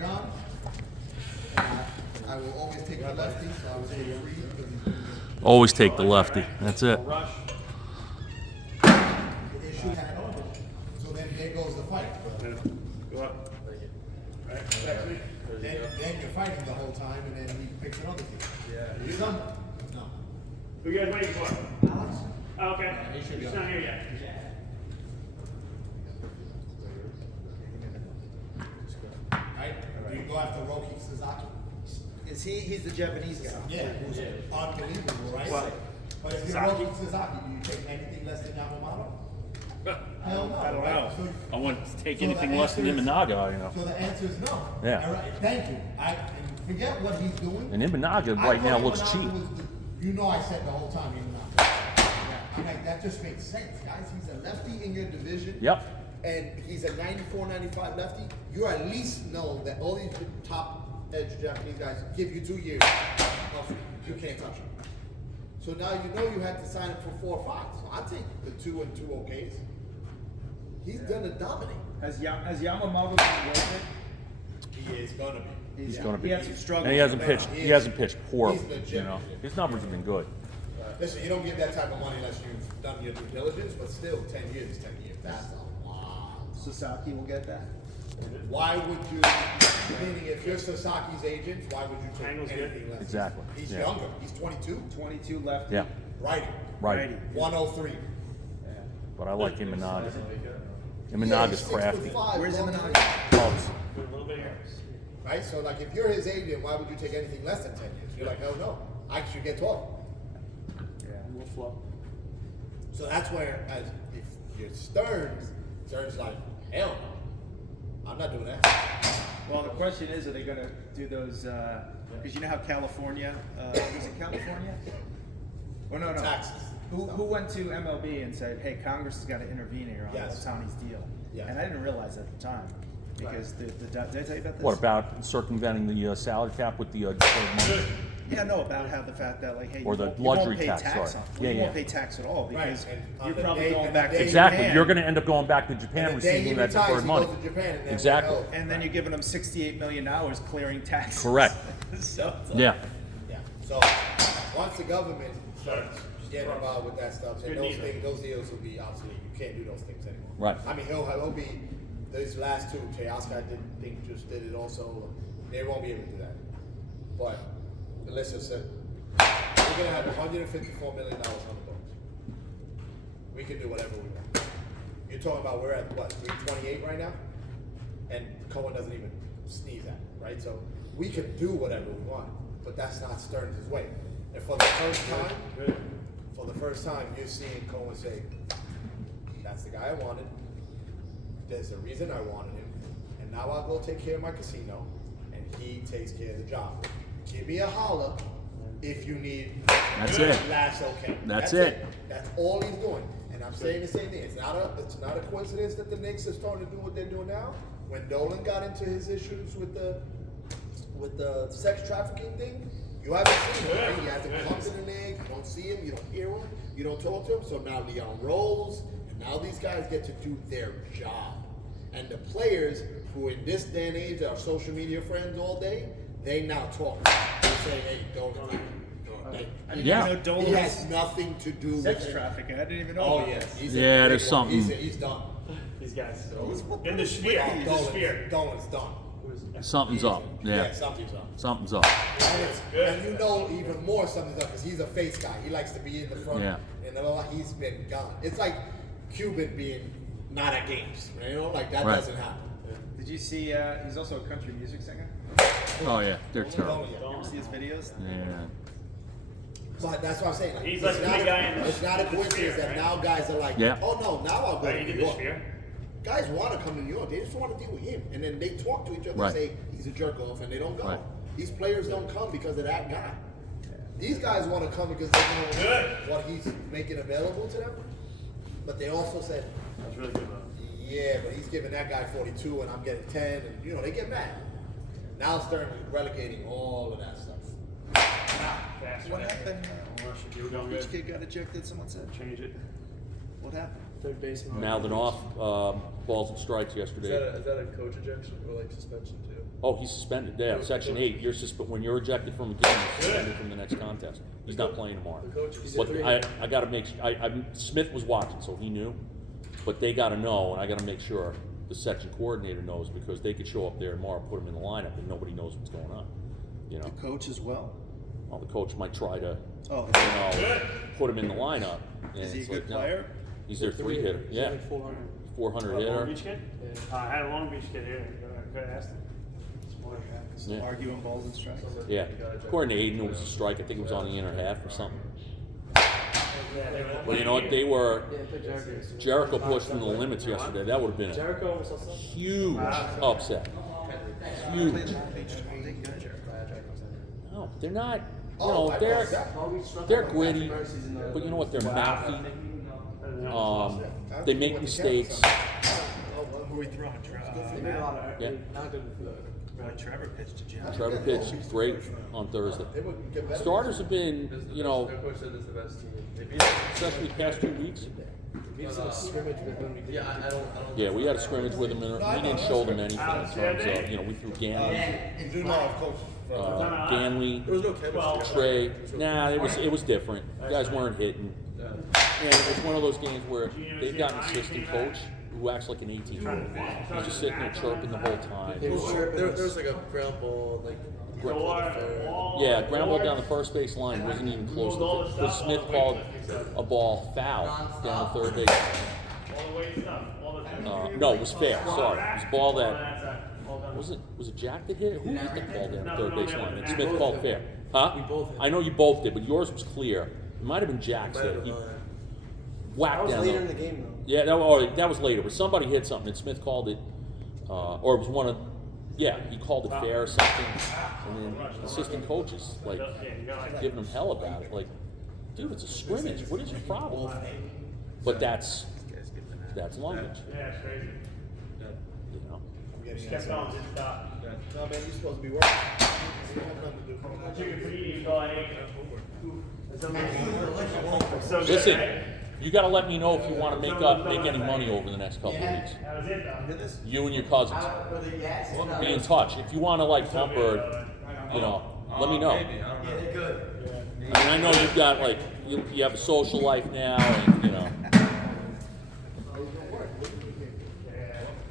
John. I will always take the lefty, so I will take free. Always take the lefty. That's it. The issue had over. So then there goes the fight. Go up. Right. Then you're fighting the whole time, and then he picks another team. Yeah. You done? No. Who you guys waiting for? Alex? Oh, okay. He's not here yet. Right? Do you go after Roki Sasaki? Is he's the Japanese guy? Yeah, who's unbelievable, right? What? But if you're Sasaki? Roki Sasaki, do you take anything less than Yamamoto? Hell no. I don't right? know. So, I wouldn't take So the anything less than answer is- Imanaga, you know. so the answer is no. Yeah. All right, thank you. And forget what he's doing. And Imanaga I right now thought looks Imanaga cheap. was you know I said the whole time Imanaga. I'm like, that just makes sense, guys. He's a lefty in your division. Yep. And he's a 94, 95 lefty. You at least know that all these top edge Japanese guys give you 2 years of you can't touch him. So now you know you have to sign up for 4 or 5. So I take the 2 and 2 okays. He's gonna dominate. Has Yamamoto been worth it? He is gonna be. He's going to be. He had some struggles. And he hasn't No, pitched. he He is- hasn't pitched poor. he's legit. You know, his numbers have been good. Listen, you don't get that type of money unless you've done your due diligence, but still, 10 years is 10 years. That's a lot. Sasaki will get that. Why would you, meaning if you're Sasaki's agent, why would you take Angle's good. anything less? Exactly, He's yeah. younger. He's 22. 22 left. Yeah. Righty. Right. 103. But I like Imanaga. Yeah, Imanaga's he's crafty. 6'5", Where's long Imanaga? legs. Cubs. A little bit here. Right? So, like, if you're his agent, why would you take anything less than 10 years? You're like, hell no. I should get 12. Yeah. We'll flow. So that's where, as if you're Stern's like, hell no. I'm not doing that. Well, the question is, are they going to do those? Because you know how California, was it California? Oh no, no. Taxes. Who went to MLB and said, "Hey, Congress has got to intervene here on Yes. Otani's deal"? Yes. And I didn't realize at the time because did I tell you about this? What about circumventing the salary cap with the deferred money? Yeah, no, about how the fact that like, hey, Or you the won't, luxury you won't pay tax, tax sorry. on, Yeah, you yeah. won't pay tax at all because Right, and you're on the probably day- going and back the to day- Exactly. Japan, You're going to end up going back to Japan And the day he receiving that retires, deferred he money. goes to Japan, and then Exactly. we're held. and then you're giving them $68 million clearing taxes. Correct. So it's like- Yeah. Yeah. So once the government starts getting involved with that stuff, then those deals will be obsolete. You can't do those things anymore. Right. I mean, he'll be those last two. Teoscar just did it also. They won't be able to do that. But let's just say we're gonna have $154 million on the books. We can do whatever we want. You're talking about we're at what 328 right now, and Cohen doesn't even sneeze at it, right? So we can do whatever we want, but that's not Stearns' way. And for the first time, you're seeing Cohen say, "That's the guy I wanted. There's a reason I wanted him, and now I'll go take care of my casino, and he takes care of the job. Give me a holler if you need." That's it. Last okay. That's it. That's all he's doing. And I'm saying the same thing. It's not a coincidence that the Knicks are starting to do what they're doing now. When Dolan got into his issues with the sex trafficking thing, you haven't seen him. Right? He hasn't come to the Knicks. You don't see him. You don't hear him. You don't talk to him. So now Leon Rose, and now these guys get to do their job. And the players who in this day and age are social media friends all day, they now talk. They say, "Hey, Dolan." I mean, Yeah. you know, Dolan He has has nothing to do with sex it. trafficking. I didn't even know. Oh about yeah, that. he's Yeah, a there's big one. something. He's done. These guys. What In the sphere. is The sphere. Dolan's done. Something's up. Yeah. Something's up. Something's up. And you know even more something's up because he's a face guy. He likes to be in the front. Yeah. And he's been gone. It's like Cuban being not at games. You know, like that Right. doesn't happen. Did you see? He's also a country music singer. Oh yeah, they're terrible. You ever see his videos? Yeah. But that's what I'm saying. Like, He's it's like the not big guy in it's not a the coincidence sphere, that right? now guys are like, Yeah. oh no, now I'll go Right, to he New did the York. sphere. Guys want to come to New York. They just want to deal with him. And then they talk to each other Right. and say, he's a jerk off, and they don't go. Right. These players don't come because of that guy. These guys want to come because they know Good. what he's making available to them. But they also said, That's really good. yeah, but he's giving that guy 42 and I'm getting 10. And, you know, they get mad. Now Stern is relegating all of that stuff. Faster. What happened? You were going Which good. kid got ejected? Someone said. Change it. What happened? Third baseman. mouthing off balls and strikes Is yesterday. that a coach ejection or like suspension too? Oh, he's suspended. Yeah, Section 8. When you're ejected from a game, you're suspended from the next contest. He's not playing tomorrow. The coach. But I got to make. Smith was watching, so he knew. But they got to know, and I got to make sure the section coordinator knows, because they could show up there tomorrow, put him in the lineup, and nobody knows what's going on. You know, The coach as well. well, the coach might try to, Oh, put him in the lineup. And is he a it's good like, no. player? He's their 3 hitter. He's Yeah, like 400. 400 Long hitter. Beach kid? Yeah. I had a Long Beach kid here. I could have asked him. Yeah. Arguing balls and strikes. Yeah. According to Aidan, it was a strike. I think it was on the inner half or something. Well, you know what? They were. Yeah, play Jericho. Jericho pushed them to the limits yesterday. That would have been a Jericho was also. huge upset. Huge. No, they're not. You know, they're gritty, but you know what? They're mouthy. They make mistakes. Who are we throwing? They made a lot of. Yeah. Not good for the. Trevor pitched to Jim. Trevor pitched great on Thursday. Starters have been, you know, Their coach said it's the best team. They beat especially the past 2 weeks. We just had a scrimmage with them. Yeah, I don't. Yeah, we had a scrimmage with them, and we didn't show them anything in terms of, you know, we threw Ganley, You do know of coaches. Ganley, There was no chemistry. Trey. Nah, it was different. You guys weren't hitting. And it was one of those games where they've got an assistant coach who acts like an 18-year-old. He's just sitting there chirping the whole time. There was like a ground ball, like. Yeah, ground ball down the first base line wasn't even close to it. Because Smith called a ball foul down the third base. No, it was fair. Sorry, it was a ball that was it Jack that hit it? Who hit that ball down the third base line? And Smith called fair. Huh? We both hit. I know you both did, but yours was clear. It might have been Jack's that he That whacked was down. later in the game though. Yeah, that was later. But somebody hit something, and Smith called it, or it was one of. Yeah, he called it fair or something, and then the assistant coach is like giving him hell about it. Like, dude, it's a scrimmage. What is your problem? But that's Long Beach. Yeah, it's crazy. You know. Just kept going, didn't stop. No, man, you're supposed to be working. You have nothing to do. Chicken panini, all I ate. So good, Listen, right? you got to let me know if you want to make any money over the next couple of weeks. That was it, though. You and your cousins. Be in touch. If you want to like pump or, you know, let me know. I mean, I know you've got like you have a social life now, and you know.